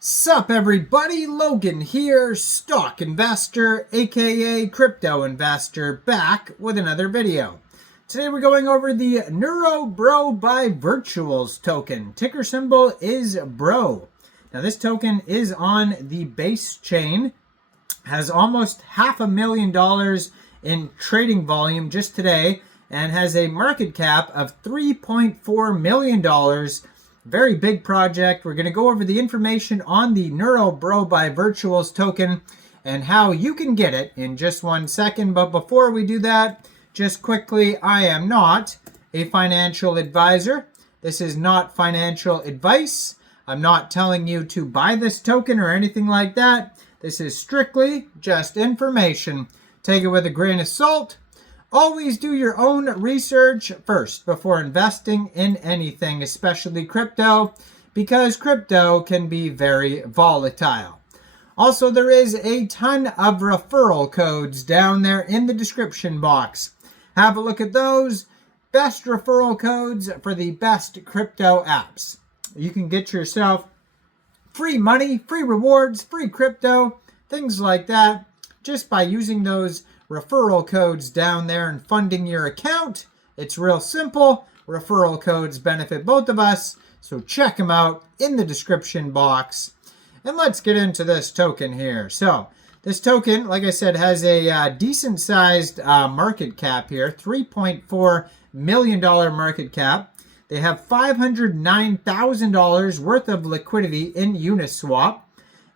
Sup everybody, Logan here, stock investor, aka crypto investor, back with another video. Today we're going over the Neurobro by Virtuals token. Ticker symbol is BRO. Now this token is on the base chain, has almost $500,000 in trading volume just today, and has a market cap of $3.4 million. Very big project. We're going to go over the information on the Neurobro by Virtuals token and how you can get it in just 1 second. But before we do that, just quickly, I am not a financial advisor. This is not financial advice. I'm not telling you to buy this token or anything like that. This is strictly just information. Take it with a grain of salt. Always do your own research first before investing in anything, especially crypto, because crypto can be very volatile. Also, there is a ton of referral codes down there in the description box. Have a look at those. Best referral codes for the best crypto apps. You can get yourself free money, free rewards, free crypto, things like that, just by using those referral codes down there and funding your account. It's real simple. Referral codes benefit both of us, so check them out in the description box. And let's get into this token here. So this token, like I said, has a decent sized market cap here, $3.4 million market cap. They have $509,000 worth of liquidity in Uniswap.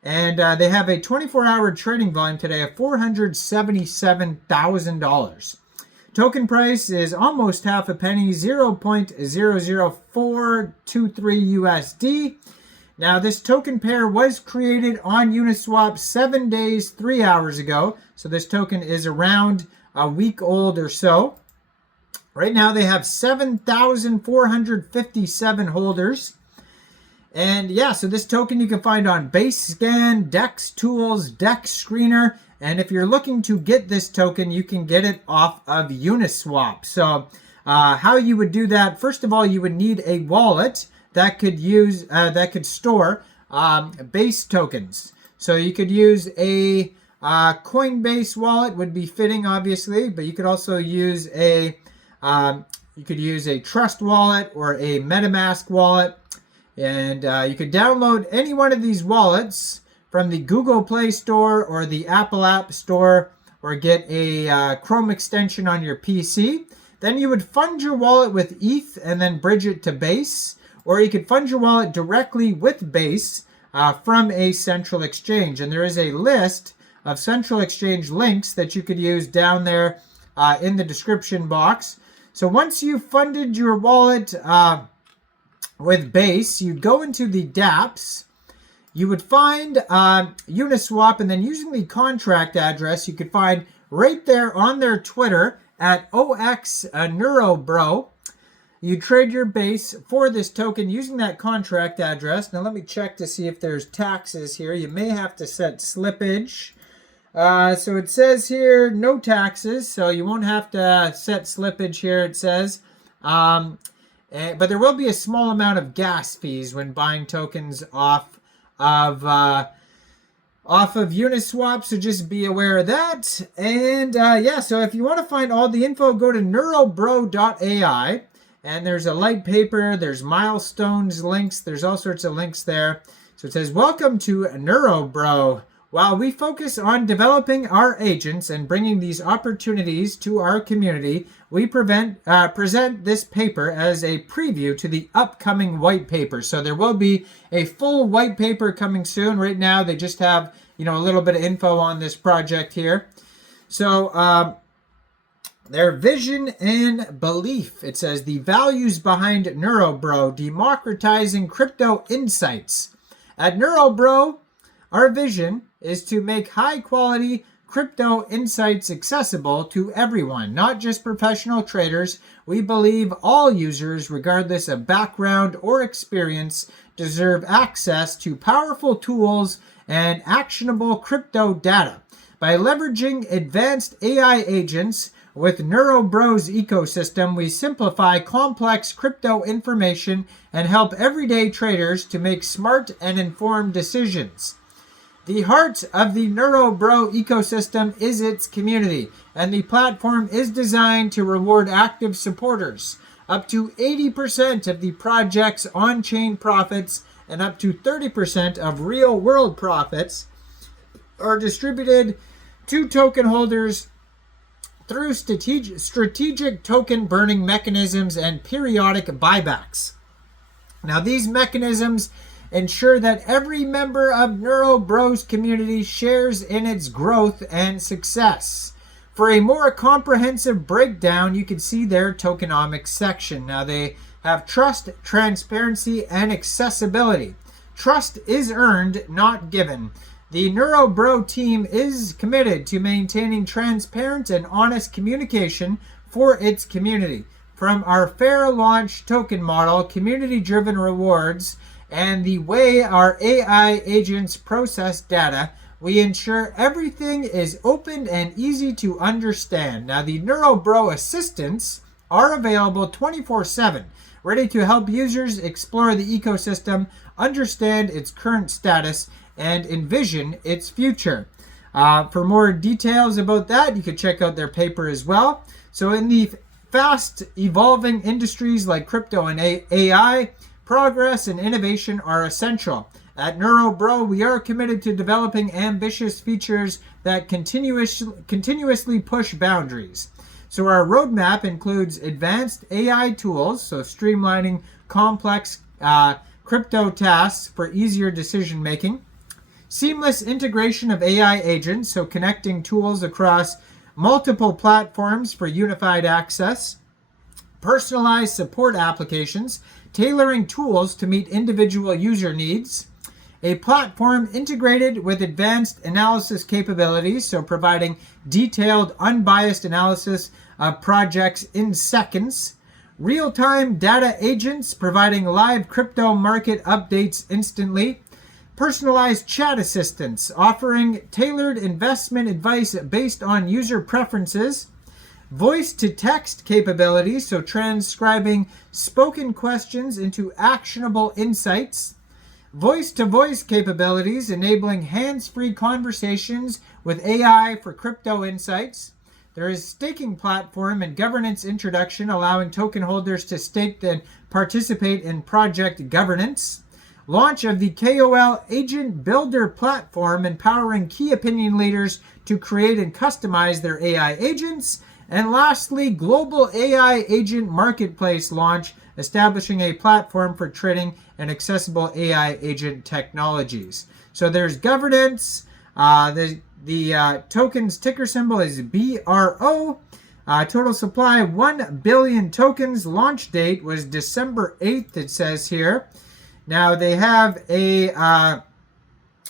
And they have a 24-hour trading volume today of $477,000. Token price is almost half a penny, 0.00423 USD. Now, this token pair was created on Uniswap 7 days, 3 hours ago. So this token is around a week old or so. Right now, they have 7,457 holders. And yeah, so this token you can find on BaseScan, Dex Tools, Dex Screener. And if you're looking to get this token, you can get it off of Uniswap. So how you would do that, first of all, you would need a wallet that could store base tokens. So you could use a Coinbase wallet, would be fitting, obviously, but you could also use a Trust wallet or a MetaMask wallet. And you could download any one of these wallets from the Google Play Store or the Apple App Store, or get a Chrome extension on your PC. Then you would fund your wallet with ETH and then bridge it to Base. Or you could fund your wallet directly with Base from a central exchange. And there is a list of central exchange links that you could use down there in the description box. So once you've funded your wallet with Base, you'd go into the dApps, you would find Uniswap, and then using the contract address, you could find right there on their Twitter at OX Neurobro. You trade your Base for this token using that contract address. Now let me check to see if there's taxes here. You may have to set slippage. So it says here no taxes, so you won't have to set slippage here, it says. But there will be a small amount of gas fees when buying tokens off of Uniswap, so just be aware of that. And yeah, so if you want to find all the info, go to neurobro.ai, and there's a light paper, there's milestones links, there's all sorts of links there. So it says, welcome to Neurobro. While we focus on developing our agents and bringing these opportunities to our community, we present this paper as a preview to the upcoming white paper. So there will be a full white paper coming soon. Right now, they just have, a little bit of info on this project here. So their vision and belief, it says, the values behind Neurobro, democratizing crypto insights. At Neurobro, our vision is to make high-quality crypto insights accessible to everyone, not just professional traders. We believe all users, regardless of background or experience, deserve access to powerful tools and actionable crypto data. By leveraging advanced AI agents, With Neurobro's ecosystem, we simplify complex crypto information and help everyday traders to make smart and informed decisions. The heart of the Neurobro ecosystem is its community, and the platform is designed to reward active supporters. Up to 80% of the project's on-chain profits and up to 30% of real-world profits are distributed to token holders through strategic token burning mechanisms and periodic buybacks. Now, these mechanisms ensure that every member of Neurobro's community shares in its growth and success. For a more comprehensive breakdown, you can see their tokenomics section. Now, they have trust, transparency, and accessibility. Trust is earned, not given. The Neurobro team is committed to maintaining transparent and honest communication for its community. From our fair launch token model, community-driven rewards, and the way our AI agents process data, we ensure everything is open and easy to understand. Now, the Neurobro assistants are available 24/7, ready to help users explore the ecosystem, understand its current status, and envision its future. For more details about that, you can check out their paper as well. So in the fast evolving industries like crypto and AI, progress and innovation are essential. At Neurobro, we are committed to developing ambitious features that continuously push boundaries. So our roadmap includes advanced AI tools, so streamlining complex crypto tasks for easier decision making. Seamless integration of AI agents, so connecting tools across multiple platforms for unified access. Personalized support applications, tailoring tools to meet individual user needs. A platform integrated with advanced analysis capabilities, so providing detailed, unbiased analysis of projects in seconds. Real-time data agents, providing live crypto market updates instantly. Personalized chat assistants, offering tailored investment advice based on user preferences. Voice-to-text capabilities, so transcribing spoken questions into actionable insights. Voice-to-voice capabilities, enabling hands-free conversations with AI for crypto insights. There is staking platform and governance introduction, allowing token holders to stake and participate in project governance. Launch of the KOL Agent Builder platform, empowering key opinion leaders to create and customize their AI agents. And lastly, Global AI Agent Marketplace launch, establishing a platform for trading and accessible AI agent technologies. So there's governance. The token's ticker symbol is BRO. Total supply 1 billion tokens. Launch date was December 8th, it says here. Now they have a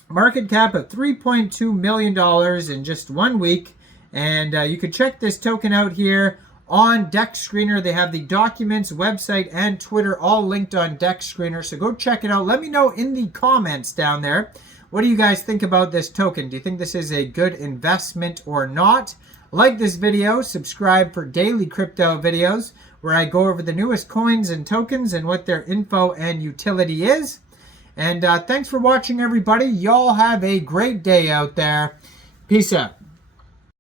market cap of $3.2 million in just 1 week. And you can check this token out here on Dex Screener. They have the documents, website, and Twitter all linked on Dex Screener. So go check it out. Let me know in the comments down there. What do you guys think about this token? Do you think this is a good investment or not? Like this video, subscribe for daily crypto videos where I go over the newest coins and tokens and what their info and utility is. And thanks for watching, everybody. Y'all have a great day out there. Peace out.